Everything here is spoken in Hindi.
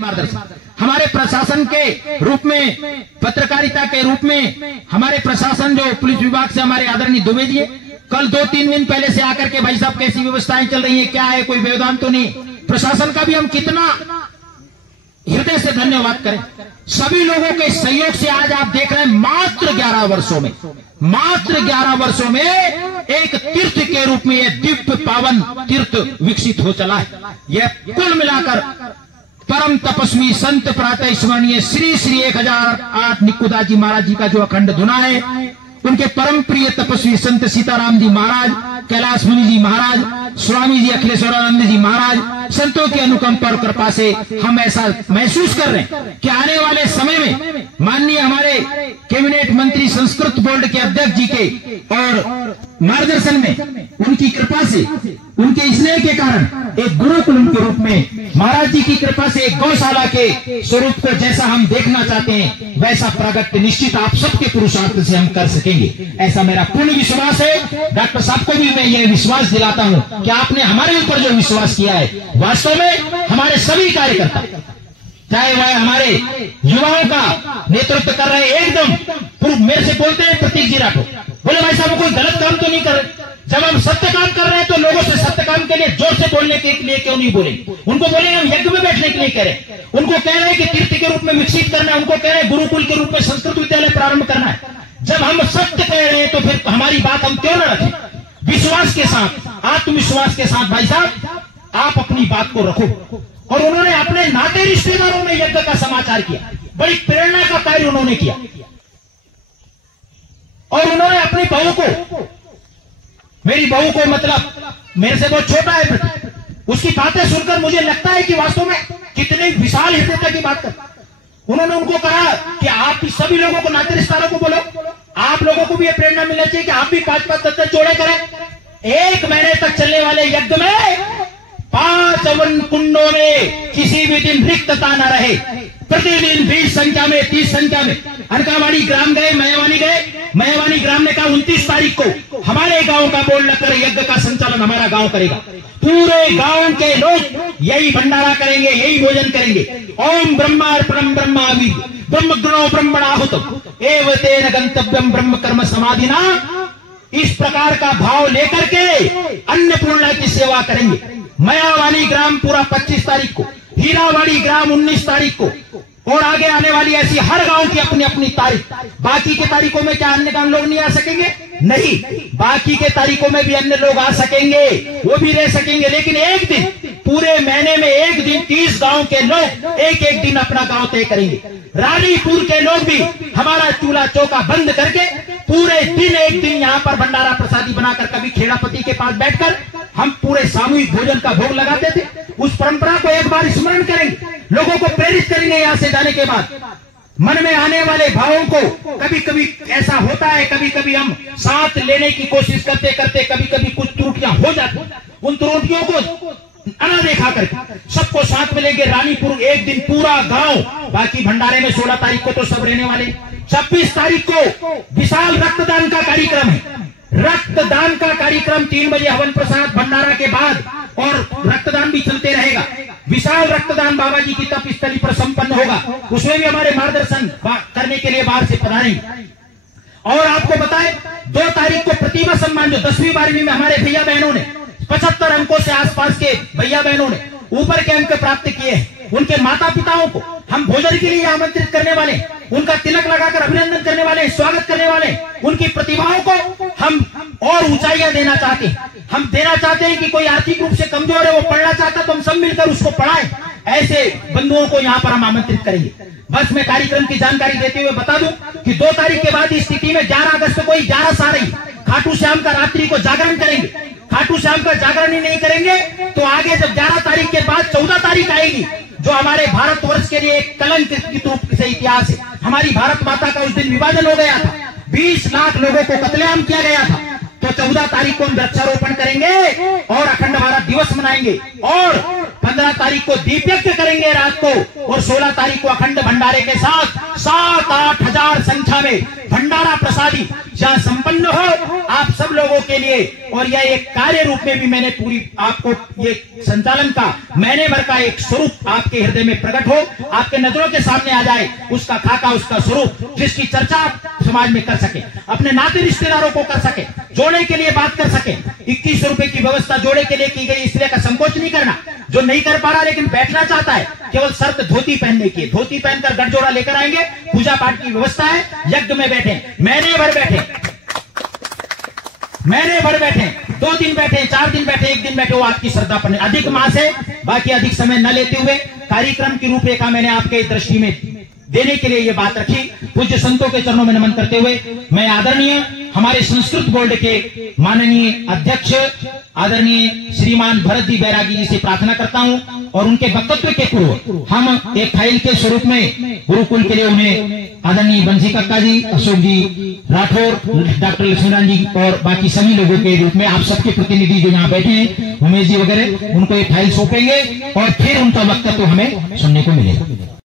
मार्गदर्शन हमारे प्रशासन के रूप में, पत्रकारिता के रूप में हमारे प्रशासन जो पुलिस विभाग से हमारे आदरणीय दुबे जी कल 2-3 दिन पहले से आकर के भाई साहब कैसी व्यवस्थाएं चल रही है, क्या है, कोई व्यवधान तो नहीं। प्रशासन का भी हम कितना हृदय से धन्यवाद करें। सभी लोगों के सहयोग से आज आप देख रहे हैं मात्र 11 वर्षों में एक तीर्थ के रूप में यह दिव्य पावन तीर्थ विकसित हो चला है। यह कुल मिलाकर परम तपस्वी संत प्रातः स्मरणीय श्री श्री 1008 निकुदास जी महाराज जी का जो अखंड धुना है, उनके परम प्रिय तपस्वी संत सीताराम जी महाराज, कैलाश मुनि जी महाराज, स्वामी जी अखिलेश्वरानंद जी महाराज, संतों की अनुकंपा और कृपा से हम ऐसा महसूस कर रहे हैं कि आने वाले समय में माननीय हमारे कैबिनेट मंत्री संस्कृत बोर्ड के अध्यक्ष जी के और मार्गदर्शन में, उनकी कृपा से, उनके स्नेह के कारण एक गुरुकुल के रूप में महाराज जी की कृपा से एक गौशाला के स्वरूप को जैसा हम देखना चाहते हैं वैसा प्रगट निश्चित आप सबके पुरुषार्थ से हम कर सकेंगे, ऐसा मेरा पूर्ण विश्वास है। डॉक्टर साहब को भी मैं ये विश्वास दिलाता हूं कि आपने हमारे ऊपर जो विश्वास किया है, वास्तव में हमारे सभी कार्यकर्ता, चाहे वह हमारे युवाओं का नेतृत्व कर रहे, एकदम मेरे से बोलते हैं प्रतीक जी राठौर, बोले भाई साहब कोई गलत काम तो नहीं कर रहे। जब हम सत्य काम कर रहे हैं तो लोगों से सत्य काम के लिए जोर से बोलने के लिए क्यों नहीं बोले? उनको बोले हम यज्ञ में बैठने के लिए कह रहे, उनको कह रहे हैं कि तीर्थ के रूप में विकसित करना है, उनको कह रहे हैं गुरुकुल के रूप में संस्कृत विद्यालय प्रारंभ करना है। जब हम सत्य कह रहे हैं तो फिर हमारी बात हम क्यों न रखें? विश्वास के साथ, आत्मविश्वास के साथ भाई साहब आप अपनी बात को रखो। और उन्होंने अपने नाते रिश्तेदारों में यज्ञ का समाचार किया, बड़ी प्रेरणा का कार्य उन्होंने किया। और उन्होंने अपनी बहू को, मेरी बहू को, मतलब मेरे से बहुत छोटा है, उसकी बातें सुनकर मुझे लगता है कि वास्तव में कितने विशाल हृदयता की बात कर। उन्होंने उनको कहा कि आप सभी लोगों को, नाते रिश्तेदारों को बोलो, आप लोगों को भी ये प्रेरणा मिलना चाहिए कि आप भी 5-5 10 जोड़े करें। 1 महीने तक चलने वाले यज्ञ में 5 अवन कुंडों में किसी भी दिन रिक्तता न रहे। प्रतिदिन 20 संख्या में, 30 संख्या में अनकावाड़ी ग्राम गए, मयावानी गए। मयावानी ग्राम ने कहा 29 तारीख को हमारे गांव का बोर्ड लगकर यज्ञ का संचालन हमारा गांव करेगा। पूरे गांव के लोग यही भंडारा करेंगे, यही भोजन करेंगे। ओम ब्रह्मार्पणम ब्रह्मावि ब्रह्म गुणो ब्रह्मणाहुतम एव तेन गंतव्यम ब्रह्म कर्म समाधिना। इस प्रकार का भाव लेकर के अन्नपूर्णा की सेवा करेंगे। मयावानी ग्राम पूरा 25 तारीख को, हीरावाड़ी ग्राम 19 तारीख को, और आगे आने वाली ऐसी हर गांव की अपनी अपनी तारीख। बाकी के तारीखों में क्या अन्य गांव लोग नहीं आ सकेंगे? नहीं, बाकी के तारीखों में भी अन्य लोग आ सकेंगे, वो भी रह सकेंगे। लेकिन एक दिन, पूरे महीने में एक दिन 30 गांव के लोग एक दिन अपना गांव तय करेंगे। रानीपुर के लोग भी हमारा चूल्हा चौका बंद करके पूरे दिन, एक दिन यहाँ पर भंडारा प्रसादी बनाकर, कभी खेड़ापति के पास बैठकर हम पूरे सामूहिक भोजन का भोग लगाते थे। उस परंपरा को एक बार स्मरण करेंगे, लोगों को प्रेरित करेंगे। यहाँ से जाने के बाद मन में आने वाले भावों को, कभी कभी ऐसा होता है, कभी कभी हम साथ लेने की कोशिश करते करते कभी कभी कुछ त्रुटियां हो जाती, उन त्रुटियों को अनदेखा करके सबको साथ में लेंगे। रानीपुर एक दिन पूरा गांव, बाकी भंडारे में 16 तारीख को तो सब रहने वाले। 26 तारीख को विशाल रक्तदान का कार्यक्रम है। रक्तदान का कार्यक्रम 3 बजे हवन प्रसाद भंडारा के बाद, और रक्तदान भी चलते रहेगा। विशाल रक्तदान बाबा जी की तप स्थली पर संपन्न होगा। उसमें भी हमारे मार्गदर्शन करने के लिए बाहर से पधारेंगे। और आपको बताएं 2 तारीख को प्रतिभा सम्मान, जो 10वीं 12वीं में हमारे भैया बहनों ने 75 अंकों से आसपास के भैया बहनों ने ऊपर के अंक प्राप्त किए हैं, उनके माता पिताओं को हम भोजन के लिए आमंत्रित करने वाले, उनका तिलक लगाकर अभिनंदन करने वाले, स्वागत करने वाले। उनकी प्रतिभाओं को हम और ऊंचाइयां देना चाहते हैं। हम देना चाहते हैं कि कोई आर्थिक रूप से कमजोर है, वो पढ़ना चाहता तो हम सब मिलकर उसको पढ़ाएं। ऐसे बंधुओं को यहाँ पर हम आमंत्रित करेंगे। बस मैं कार्यक्रम की जानकारी देते हुए बता दूं कि 2 तारीख के बाद इस स्थिति में 11 अगस्त को ही 11 आ रही, खाटू श्याम का रात्रि को जागरण करेंगे। खाटू श्याम का जागरण ही नहीं करेंगे तो आगे जब 11 तारीख के बाद 14 तारीख आएगी, जो हमारे भारतवर्ष के लिए एक कलंक की रूप से इतिहास है। हमारी भारत माता का उस दिन विभाजन हो गया था, 20 लाख लोगों को कत्लेआम किया गया था। तो 14 तारीख को हम वृक्षारोपण करेंगे और अखंड भारत दिवस मनाएंगे, और 15 तारीख को दीप यज्ञ करेंगे रात को, और 16 तारीख को अखंड भंडारे के साथ 7-8 हजार संख्या में भंडारा प्रसादी जहां संपन्न हो आप सब लोगों के लिए। और यह एक कार्य रूप में भी मैंने पूरी आपको ये संचालन का महीने भर का एक स्वरूप आपके हृदय में प्रकट हो, आपके नजरों के सामने आ जाए, उसका खाका, उसका स्वरूप, जिसकी चर्चा आप समाज में कर सके, अपने नाते रिश्तेदारों को कर सके, जोड़े के लिए बात कर सके। 2100 रुपए की व्यवस्था जोड़े के लिए की गई, इसलिए का संकोच नहीं करना। जो नहीं कर पा रहा लेकिन बैठना चाहता है, केवल शर्त धोती पहनने की, धोती पहनकर गठजोड़ा लेकर आएंगे, पूजा पाठ की व्यवस्था है, यज्ञ में बैठे, महीने भर बैठे, महीने भर बैठे, 2 दिन बैठे, 4 दिन बैठे, 1 दिन बैठे, वो आपकी श्रद्धा पर अधिक मास है। बाकी अधिक समय न लेते हुए कार्यक्रम की रूपरेखा मैंने आपके दृष्टि में देने के लिए ये बात रखी। पूज्य संतों के चरणों में नमन करते हुए मैं आदरणीय हमारे संस्कृत बोर्ड के माननीय अध्यक्ष आदरणीय श्रीमान भरत जी बैरागी जी से प्रार्थना करता हूं और उनके वक्तव्य के पूर्व हम एक फाइल के स्वरूप में गुरुकुल के लिए उन्हें आदरणीय बंसी कक्का जी, अशोक जी राठौर, डॉक्टर लक्ष्मीनारायण जी और बाकी सभी लोगों के रूप में आप सबके प्रतिनिधि जो यहाँ बैठे हैं, उमेश जी वगैरह, उनको ये फाइल सौंपेंगे और फिर उनका वक्तव्य हमें सुनने को मिलेगा।